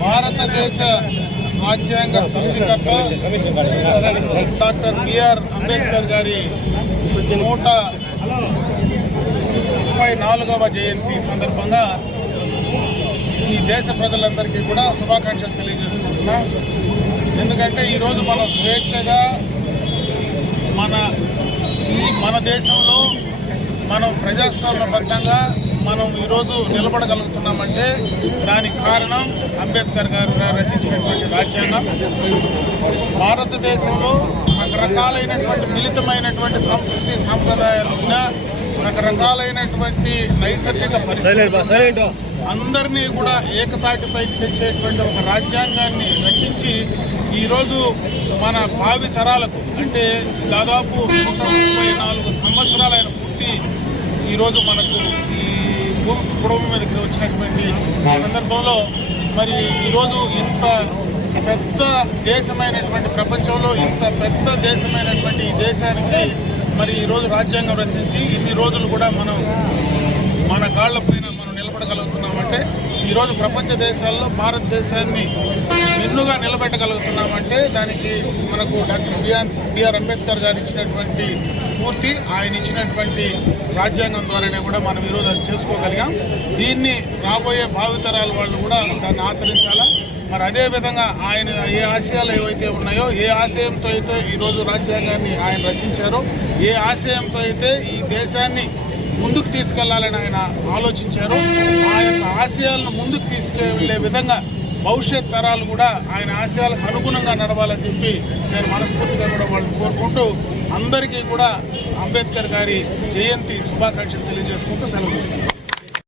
భారతదేశ రాజ్యాంగ సృష్టికర్త డాక్టర్ బిఆర్ అంబేద్కర్ గారి 134వ జయంతి సందర్భంగా ఈ దేశ ప్రజలందరికీ కూడా శుభాకాంక్షలు తెలియజేసుకుంటున్నాం. ఎందుకంటే ఈరోజు మనం స్వేచ్ఛగా మన దేశంలో మనం ప్రజాస్వామ్యబద్ధంగా మనం ఈరోజు నిలబడగలుగుతున్నామంటే దానికి కారణం అంబేద్కర్ గారు రచించినటువంటి రాజ్యాంగం. భారతదేశంలో రకరకాలైనటువంటి మిళితమైనటువంటి సంస్కృతి సాంప్రదాయాలు ఉన్న రకరకాలైనటువంటి నైసర్గిక పరిస్థితులు అందరినీ కూడా ఏకతాటిపైకి తెచ్చేటువంటి ఒక రాజ్యాంగాన్ని రచించి ఈరోజు మన భావి తరాలకు అంటే దాదాపు 134 సంవత్సరాలైన పుట్టి ఈరోజు మనకు ఈ కుటుంబం మీదకి వచ్చినటువంటి సందర్భంలో మరి ఈరోజు ఇంత పెద్ద దేశమైనటువంటి ప్రపంచంలో ఇంత పెద్ద దేశమైనటువంటి ఈ దేశానికి మరి ఈరోజు రాజ్యాంగం రచించి ఇన్ని రోజులు కూడా మనం మన కాళ్లపైన మనం నిలబడగలుగుతున్నామంటే ఈరోజు ప్రపంచ దేశాల్లో భారతదేశాన్ని నిన్నుగా నిలబెట్టగలుగుతున్నామంటే దానికి మనకు డాక్టర్ బిఆర్ అంబేద్కర్ గారు ఇచ్చినటువంటి స్ఫూర్తి, ఆయన ఇచ్చినటువంటి రాజ్యాంగం ద్వారానే కూడా మనం ఈరోజు అది చేసుకోగలిగాం. దీన్ని రాబోయే భావితరాల వాళ్ళు కూడా దాన్ని ఆచరించాలా. మరి అదేవిధంగా ఆయన ఏ ఆశయాలు ఏవైతే ఉన్నాయో, ఏ ఆశయంతో అయితే ఈరోజు రాజ్యాంగాన్ని ఆయన రచించారో, ఏ ఆశయంతో అయితే ఈ దేశాన్ని ముందుకు తీసుకెళ్లాలని ఆయన ఆలోచించారు, ఆ యొక్క ఆశయాలను ముందుకు తీసుకెళ్లే విధంగా భవిష్యత్ తరాలు కూడా ఆయన ఆశయాలకు అనుగుణంగా నడవాలని చెప్పి నేను మనస్ఫూర్తిగా కూడా వాళ్ళు కోరుకుంటూ అందరికీ కూడా అంబేద్కర్ గారి జయంతి శుభాకాంక్షలు తెలియజేసుకుంటూ సెలవు తీసుకుంటాను.